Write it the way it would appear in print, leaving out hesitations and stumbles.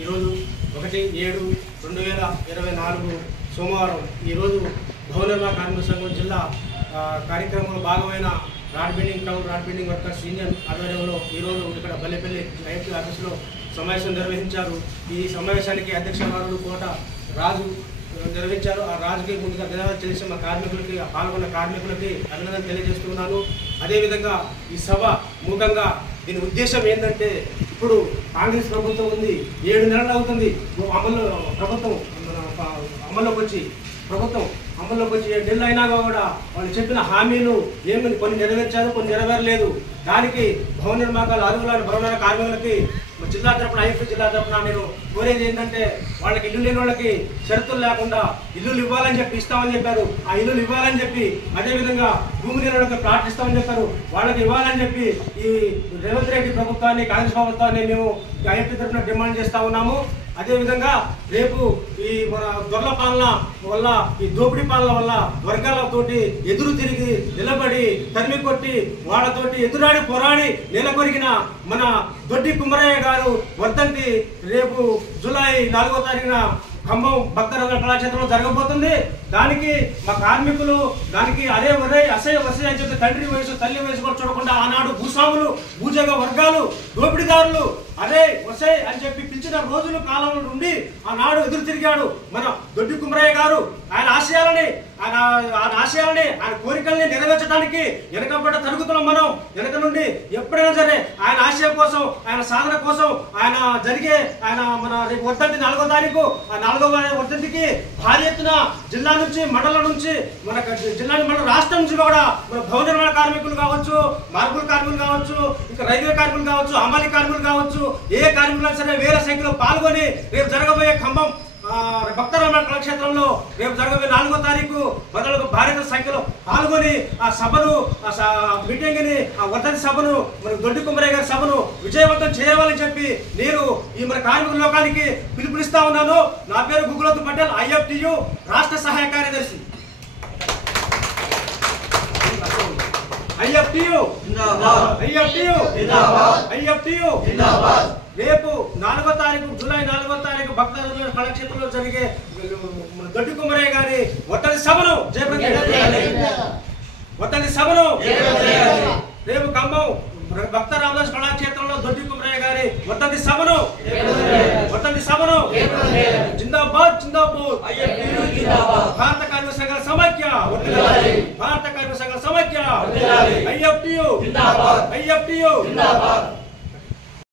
ఈరోజు 1/7/2024 సోమవారం ఈరోజు భవన నిర్మాణ కార్మిక సంఘం జిల్లా కార్యక్రమంలో భాగమైన rod bending town rod bending workers union ఆధ్వర్యంలో ఈరోజు ఇక్కడ బల్లెపల్లి ఐఎఫ్టీ ఆఫీసులో సమావేశం నిర్వహించారు. ఈ సమావేశానికి అధ్యక్షుడు కోట రాజు నిర్వహించారు. ఆ రాజుకి ముందుగా ధన్యవాదాలు తెలిసి మా కార్మికులకి పాల్గొన్న కార్మికులకి అభినందన తెలియజేస్తున్నాను. అదేవిధంగా ఈ సభ మూలంగా దీని ఉద్దేశం ఏంటంటే, ఇప్పుడు కాంగ్రెస్ ప్రభుత్వం ఉంది, 7 నెలలు అవుతుంది అమల్లోకి వచ్చి 7 నెలలు అయినా కూడా వాళ్ళు చెప్పిన హామీలు ఏమి కొన్ని నెరవేర్చారు, కొన్ని నెరవేరలేదు. దానికి భవన నిర్మాణాలు అర్హులైన భవన కార్మికులకి జిల్లా తరపున ఐఎఫ్టీ జిల్లా తరపున నేను కోరేది ఏంటంటే, వాళ్ళకి ఇల్లు లేని వాళ్ళకి షరతులు లేకుండా ఇల్లులు ఇవ్వాలని చెప్పి ఇస్తామని చెప్పారు. ఆ ఇల్లులు ఇవ్వాలని చెప్పి, అదేవిధంగా భూమి లేని వాళ్ళకి ప్లాట్లు ఇస్తామని చెప్పారు, వాళ్ళకి ఇవ్వాలని చెప్పి ఈ రేవంత్ రెడ్డి ప్రభుత్వాన్ని, కాంగ్రెస్ ప్రభుత్వాన్ని మేము ఐఎఫ్టీ తరపున డిమాండ్ చేస్తూ ఉన్నాము. అదేవిధంగా రేపు ఈ మన దొరల పాలన వల్ల, ఈ దోపిడీ పాలన వల్ల వర్గాలతోటి ఎదురు తిరిగి నిలబడి తరిమి కొట్టి వాళ్ళతోటి ఎదురాడి పోరాడి నెలకొరిగిన మన దొడ్డి కుమ్మరయ్య గారు వర్ధంతి రేపు జూలై 4వ తారీఖున ఖమ్మం భక్తరంగ కళాక్షేత్రంలో జరగబోతుంది. దానికి మా కార్మికులు దానికి అరే ఒరే అసహ్య వసే అని చెప్పి తండ్రి వయసు తల్లి వయసు కూడా చూడకుండా ఆనాడు భూస్వాములు, భూజగ వర్గాలు, దోపిడీదారులు అరే వసే అని చెప్పి పిలిచిన రోజులు కాలం నుండి ఆనాడు ఎదురు తిరిగాడు మన దొడ్డి కుమ్మరయ్య గారు. ఆయన ఆశయాలని ఆయన కోరికల్ని నెరవేర్చడానికి వెనకబడ్డ తరుగుతున్నాం మనం. వెనక నుండి ఎప్పుడైనా సరే ఆయన ఆశయం కోసం, ఆయన సాధన కోసం ఆయన మన రేపు వర్ధంతి 4వ తారీఖు, ఆ 4వ వర్ధంతికి భారీ ఎత్తున జిల్లా నుంచి, మండలం నుంచి, మన జిల్లా మండల రాష్ట్రం నుంచి కూడా మన భవన నిర్మాణ కార్మికులు కావచ్చు, మార్పుల కార్మికులు కావచ్చు, ఇంకా రైల్వే కార్మికులు కావచ్చు, హమాలీ కార్మికులు కావచ్చు, ఏ కార్మికులైనా సరే వేల సంఖ్యలో పాల్గొని రేపు జరగబోయే ఖమ్మం భక్తరామ కళాక్షేత్రంలో రేపు జరగబోయే 4వ తారీఖు మొదలు భారీ సంఖ్యలో పాల్గొని ఆ సభను, మీటింగ్ ని, ఆ వర్ధంతి సభను, మన దొడ్డి కుమ్మరయ్య గారి సభను విజయవంతం చేయాలని చెప్పి నేను ఈ మన కార్మిక లోకానికి పిలుపునిస్తా ఉన్నాను. నా పేరు గుగులత్ పటేల్, ఐఎఫ్టీయు రాష్ట్ర సహాయ కార్యదర్శి. రేపు 4వ తారీఖు జూలై 4వ తారీఖు భక్తరామ కళాక్షేత్రంలో జరిగే దొడ్డి కుమ్మరయ్య గారి వర్ధంతి సభను రేపు ఖమ్మం భక్త రామదాస్ కళాక్షేత్రంలో దొడ్డి కుమ్మరయ్య గారి వర్ధంతి సభను జిందాబాద్ జిందాబాద్ భారత కార్మిక సంఘాల సమైక్య, భారత కార్మిక సంఘాల సమైక్య, ఐఎఫ్టీయు జిందాబాద్.